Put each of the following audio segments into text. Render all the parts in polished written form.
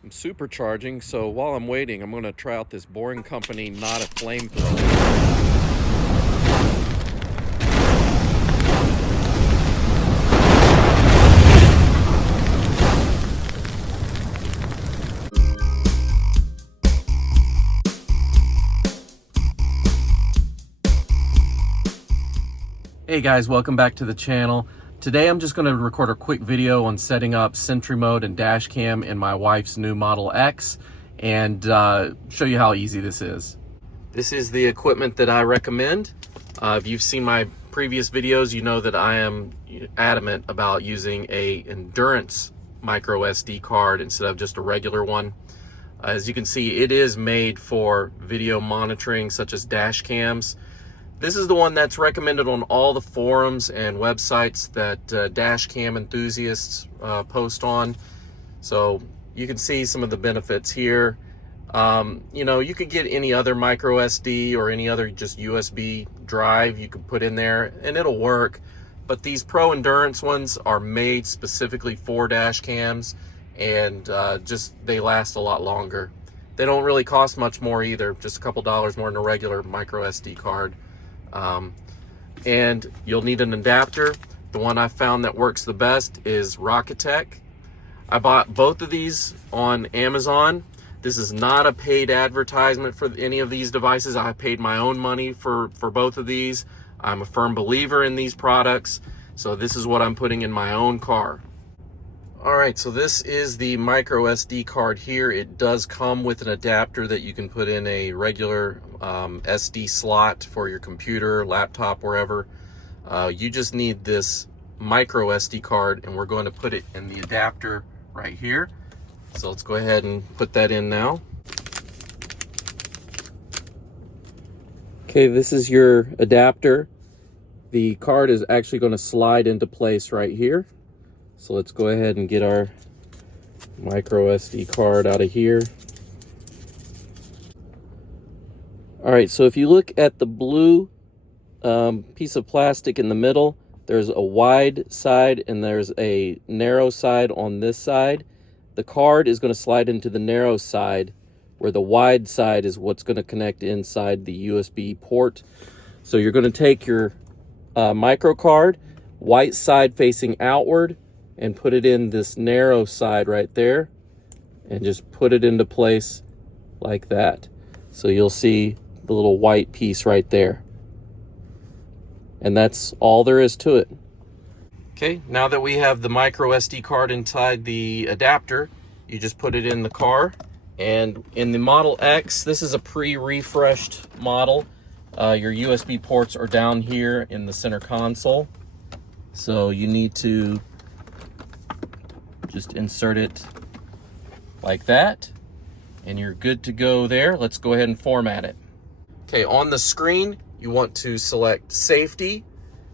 I'm supercharging, so while I'm waiting, I'm going to try out this Boring Company Not a Flamethrower. Hey guys, welcome back to the channel. Today I'm just going to record a quick video on setting up Sentry Mode and Dashcam in my wife's new Model X and show you how easy this is. This is the equipment that I recommend. If you've seen my previous videos, you know that I am adamant about using a endurance micro SD card instead of just a regular one. As you can see, it is made for video monitoring such as dash cams. This is the one that's recommended on all the forums and websites that dash cam enthusiasts post on. So you can see some of the benefits here. You know, you could get any other micro SD or any other just USB drive you could put in there and it'll work. But these Pro Endurance ones are made specifically for dash cams and they last a lot longer. They don't really cost much more either, just a couple dollars more than a regular micro SD card. And you'll need an adapter. The one I found that works the best is Rocketek. I bought both of these on Amazon. This is not a paid advertisement for any of these devices. I paid my own money for both of these. I'm a firm believer in these products, so this is what I'm putting in my own car. Alright, so this is the micro SD card here. It does come with an adapter that you can put in a regular SD slot for your computer, laptop, wherever. You just need this micro SD card, and we're going to put it in the adapter right here. So let's go ahead and put that in now. Okay, this is your adapter. The card is actually going to slide into place right here. So let's go ahead and get our micro SD card out of here. All right, so if you look at the blue piece of plastic in the middle, there's a wide side and there's a narrow side on this side. The card is going to slide into the narrow side, where the wide side is what's going to connect inside the USB port. So you're going to take your micro card, white side facing outward, and put it in this narrow side right there and just put it into place like that. So you'll see the little white piece right there. And that's all there is to it. Okay, now that we have the micro SD card inside the adapter, you just put it in the car. And in the Model X, this is a pre-refreshed model. Your USB ports are down here in the center console. So you need to just insert it like that, and you're good to go there. Let's go ahead and format it. Okay, on the screen, you want to select Safety,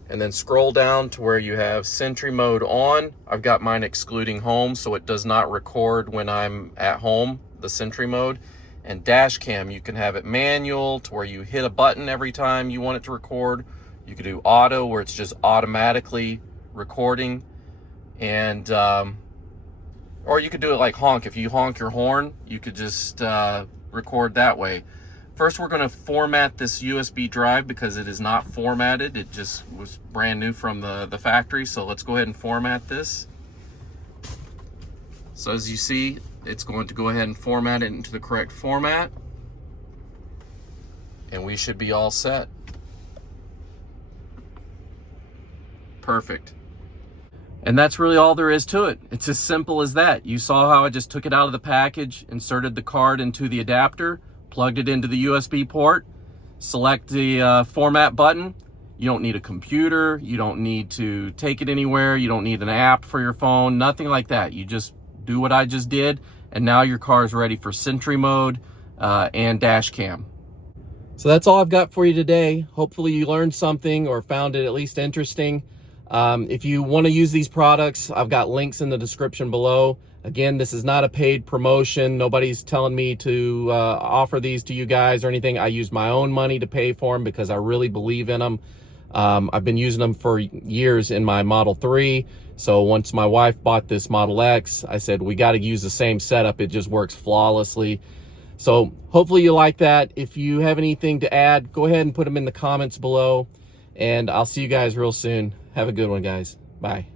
and then scroll down to where you have Sentry Mode on. I've got mine excluding home, so it does not record when I'm at home, the Sentry Mode. And Dashcam, you can have it manual to where you hit a button every time you want it to record. You could do auto, where it's just automatically recording. And or you could do it like honk. If you honk your horn, you could just record that way. First, we're going to format this USB drive because it is not formatted. It just was brand new from the factory. So let's go ahead and format this. So as you see, it's going to go ahead and format it into the correct format. And we should be all set. Perfect. And that's really all there is to it. It's as simple as that. You saw how I just took it out of the package, inserted the card into the adapter, plugged it into the USB port, select the format button. You don't need a computer. You don't need to take it anywhere. You don't need an app for your phone, nothing like that. You just do what I just did, and now your car is ready for Sentry Mode and Dashcam. So that's all I've got for you today. Hopefully you learned something or found it at least interesting. If you want to use these products, I've got links in the description below. Again, this is not a paid promotion. Nobody's telling me to offer these to you guys or anything. I use my own money to pay for them because I really believe in them. I've been using them for years in my Model 3. So once my wife bought this Model X, I said, we got to use the same setup. It just works flawlessly. So hopefully you like that. If you have anything to add, go ahead and put them in the comments below. And I'll see you guys real soon. Have a good one, guys. Bye.